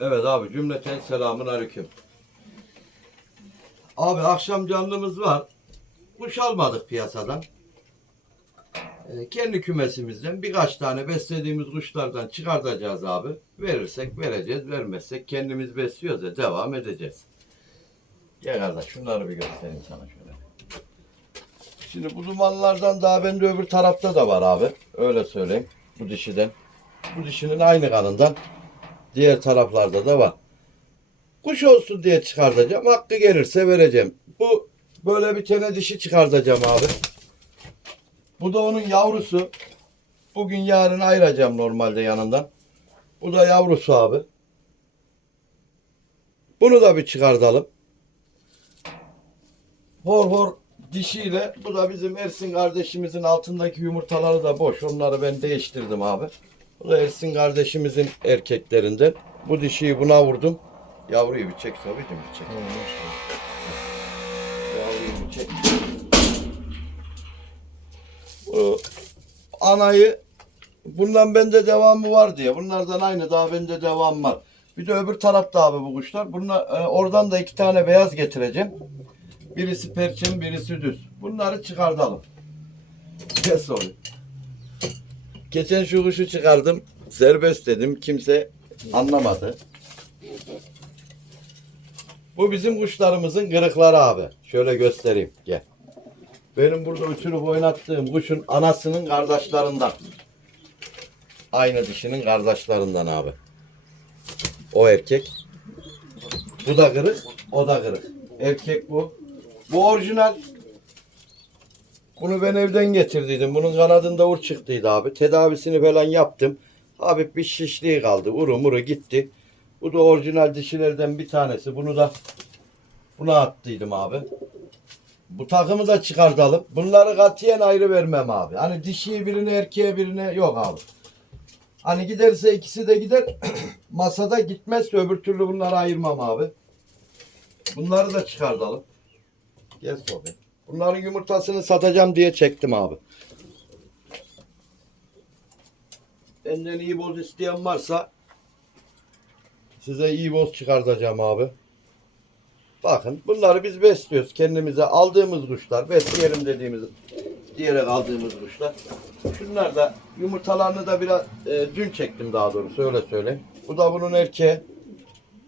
Evet abi cümleten selamun aleyküm. Abi akşam canlımız var. Kuş almadık piyasadan. Ee, kendi kümesimizden birkaç tane beslediğimiz kuşlardan çıkartacağız abi. Verirsek vereceğiz, vermezsek kendimiz besliyoruz ya devam edeceğiz. Gel kardeş şunları bir göstereyim sana şöyle. Şimdi bu dumanlardan daha bende öbür tarafta da var abi. Öyle söyleyeyim. Bu dişiden. Bu dişinin aynı kanından diğer taraflarda da var. Kuş olsun diye çıkartacağım. Hakkı gelirse vereceğim. Bu böyle bir tane dişi çıkartacağım abi. Bu da onun yavrusu. Bugün yarın ayıracağım normalde yanından. Bu da yavrusu abi. Bunu da bir çıkartalım. Hor hor dişiyle bu da bizim Ersin kardeşimizin altındaki yumurtaları da boş. Onları ben değiştirdim abi. Bu da Ersin kardeşimizin erkeklerinden. Bu dişiyi buna vurdum. Yavruyu bir çek Sabicim bir çek. Yavruyu bir çek. Bu anayı bundan bende devamı var diye. Bunlardan aynı daha bende devam var. Bir de öbür tarafta abi bu kuşlar. Bunlar, e, oradan da iki tane beyaz getireceğim. Birisi perçin, birisi düz. Bunları çıkartalım. Kes onu. Geçen şu kuşu çıkardım. Serbest dedim. Kimse anlamadı. Bu bizim kuşlarımızın kırıkları abi. Şöyle göstereyim. Gel. Benim burada uçurup oynattığım kuşun anasının kardeşlerinden. Aynı dişinin kardeşlerinden abi. O erkek. Bu da kırık, o da kırık. Erkek bu. Bu orijinal. Bunu ben evden getirdiydim. Bunun kanadında ur çıktıydı abi. Tedavisini falan yaptım. Hafif bir şişliği kaldı. Uru muru gitti. Bu da orijinal dişilerden bir tanesi. Bunu da buna attıydım abi. Bu takımı da çıkartalım. Bunları katiyen ayrı vermem abi. Hani dişiyi birine erkeğe birine yok abi. Hani giderse ikisi de gider. Masada gitmezse öbür türlü bunları ayırmam abi. Bunları da çıkartalım. Gel sobe. Bunların yumurtasını satacağım diye çektim abi. Benden iyi boz isteyen varsa size iyi boz çıkartacağım abi. Bakın bunları biz besliyoruz. Kendimize aldığımız kuşlar. Besleyelim dediğimiz diyerek aldığımız kuşlar. Şunlar da yumurtalarını da biraz e, dün çektim daha doğrusu öyle söyleyeyim. Bu da bunun erkeği.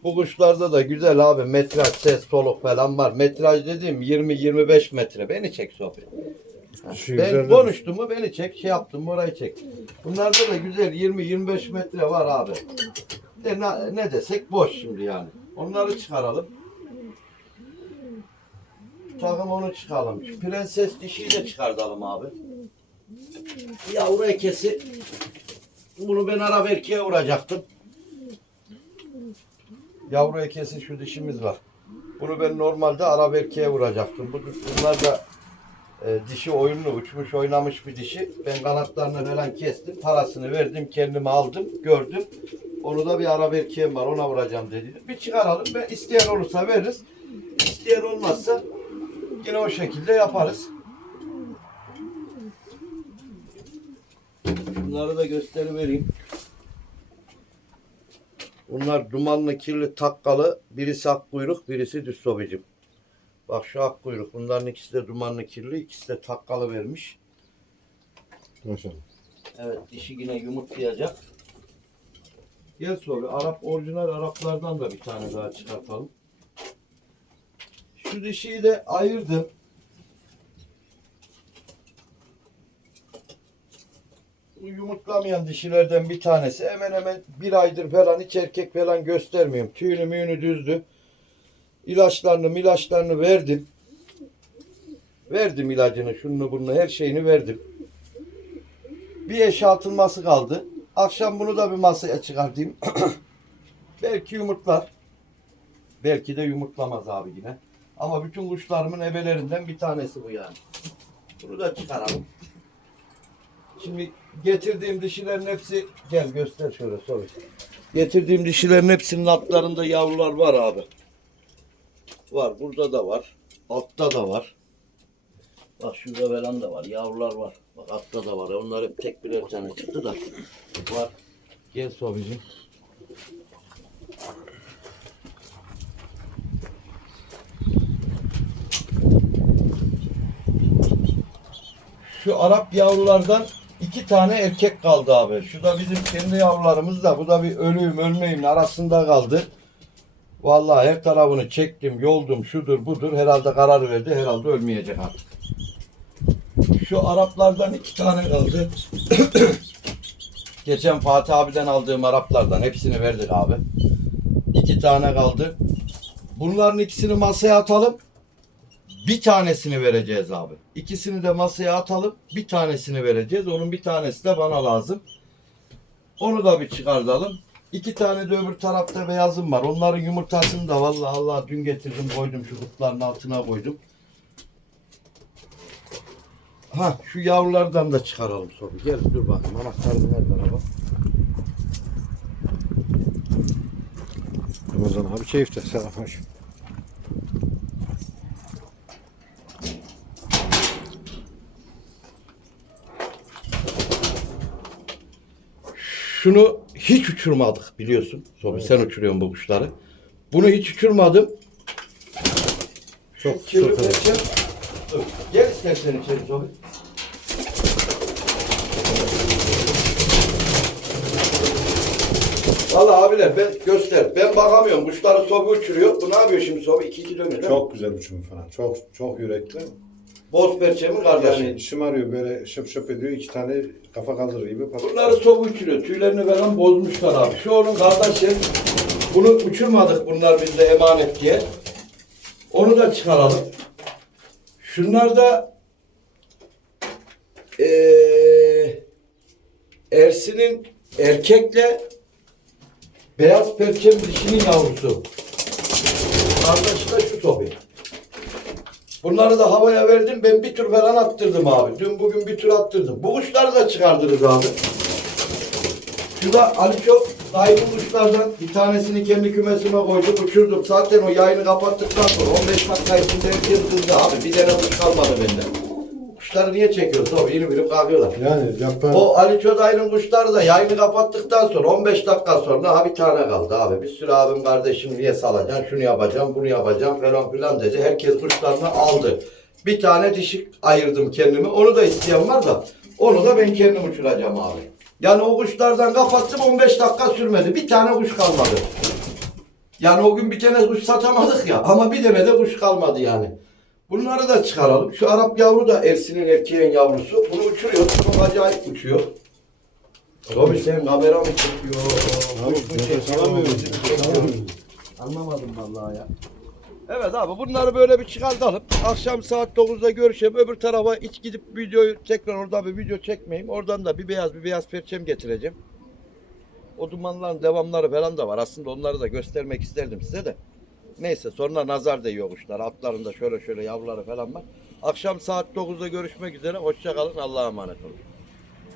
Bu kuşlarda da güzel abi metraj, ses, soluk falan var. Metraj dediğim 20-25 metre. Beni çek. Şu Ben konuştum mu beni çek, şey yaptım mı orayı çek. Bunlarda da güzel 20-25 metre var abi. De ne, ne desek boş şimdi yani. Onları çıkaralım. Takım onu çıkaralım. Şu prenses dişiyi de çıkartalım abi. Yavru ekesi. Bunu ben ara erkeğe vuracaktım. Yavru ekesi şu dişimiz var. Bunu ben normalde ara erkeğe vuracaktım. Bu, bunlar da e, dişi oyunlu uçmuş oynamış bir dişi. Ben kanatlarını falan kestim. Parasını verdim kendime aldım. Gördüm. Onu da bir ara erkeğim var ona vuracağım dedi. Bir çıkaralım. Ben isteyen olursa veririz. İsteyen olmazsa yine o şekilde yaparız. Bunları da gösterivereyim. Bunlar dumanlı, kirli, takkalı. Birisi ak kuyruk, birisi düz sobicim. Bak şu ak kuyruk. Bunların ikisi de dumanlı, kirli. ikisi de takkalı vermiş. Maşallah. Evet dişi yine yumurtlayacak. Gel sobi. Arap orijinal Araplardan da bir tane daha çıkartalım. Şu dişiyi de ayırdım. Yumurtlamayan dişilerden bir tanesi. Hemen hemen bir aydır falan hiç erkek falan göstermiyorum. Tüyünü müyünü düzdü. İlaçlarını milaçlarını verdim. Verdim ilacını, şunu bunu, her şeyini verdim. Bir eşya atılması kaldı. Akşam bunu da bir masaya çıkartayım. Belki yumurtlar. Belki de yumurtlamaz abi yine. Ama bütün kuşlarımın ebelerinden bir tanesi bu yani. Bunu da çıkaralım. Şimdi getirdiğim dişilerin hepsi gel göster şöyle sorry. Getirdiğim dişilerin hepsinin altlarında yavrular var abi. Var burada da var. Altta da var. Bak şurada veren de var. Yavrular var. Bak altta da var. Onlar hep tek birer tane çıktı da. Var. Gel Sobicim. şu Arap yavrulardan iki tane erkek kaldı abi. Şu da bizim kendi yavrularımız da. Bu da bir ölüyüm ölmeyeyim arasında kaldı. Vallahi her tarafını çektim, yoldum, şudur budur. Herhalde karar verdi. Herhalde ölmeyecek artık. Şu Araplardan iki tane kaldı. Geçen Fatih abiden aldığım Araplardan hepsini verdik abi. İki tane kaldı. Bunların ikisini masaya atalım. Bir tanesini vereceğiz abi. İkisini de masaya atalım. Bir tanesini vereceğiz. Onun bir tanesi de bana lazım. Onu da bir çıkartalım. İki tane de öbür tarafta beyazım var. Onların yumurtasını da vallahi Allah dün getirdim koydum şu kutların altına koydum. Ha şu yavrulardan da çıkaralım sonra. Gel dur bakayım anahtarım nerede araba? Ramazan abi keyifte. Selam. Şunu hiç uçurmadık biliyorsun. Sobi sen uçuruyorsun bu kuşları. Bunu hiç uçurmadım. Çok Kirli çok Gel istersen içeri Sobi. Valla abiler ben göster. Ben bakamıyorum. Kuşları Sobi uçuruyor. Bu ne yapıyor şimdi Sobi? İkinci dönüyor değil mi? Çok güzel uçum falan. Çok çok yürekli. Boz perçemi kardeşi. Yani şımarıyor böyle şıp şıp ediyor. iki tane kafa kaldırır gibi. patır. Bunları soğuk uçuruyor. Tüylerini falan bozmuşlar abi. Şu onun kardeşi. Bunu uçurmadık bunlar bizde emanet diye. Onu da çıkaralım. Şunlar da eee Ersin'in erkekle beyaz perçem dişinin yavrusu. Topi. Bunları da havaya verdim. Ben bir tur falan attırdım abi. Dün bugün bir tur attırdım. Bu kuşları da çıkardınız abi. Şu da Ali çok sahibi kuşlardan bir tanesini kendi kümesime koydum. Uçurdum. Zaten o yayını kapattıktan sonra 15 dakika içinde herkes kızdı abi. Bir tane kuş kalmadı bende. Kuşları niye çekiyorsun? Tabii yeni bilip kalkıyorlar. Yani yapma. O Ali Çoday'ın kuşları da yayını kapattıktan sonra 15 dakika sonra ha bir tane kaldı abi. Bir sürü abim kardeşim niye salacaksın, şunu yapacağım, bunu yapacağım falan filan dedi. Herkes kuşlarını aldı. Bir tane dişi ayırdım kendime. Onu da isteyen var da onu da ben kendim uçuracağım abi. Yani o kuşlardan kapattım 15 dakika sürmedi. Bir tane kuş kalmadı. Yani o gün bir tane kuş satamadık ya ama bir tane de kuş kalmadı yani. Bunları da çıkaralım. Şu Arap yavru da Ersin'in erkeğin yavrusu. Bunu uçuruyor. Çok acayip uçuyor. Tabii sen kamera mı çekiyor? Abi, alamıyoruz. Anlamadım vallahi ya. Evet abi bunları böyle bir çıkartalım. Akşam saat 9'da görüşelim. Öbür tarafa hiç gidip videoyu tekrar orada bir video çekmeyeyim. Oradan da bir beyaz bir beyaz perçem getireceğim. O dumanların devamları falan da var. Aslında onları da göstermek isterdim size de. Neyse sonra nazar değiyor kuşlar. Altlarında şöyle şöyle yavruları falan var. Akşam saat 9'da görüşmek üzere. Hoşça kalın. Allah'a emanet olun.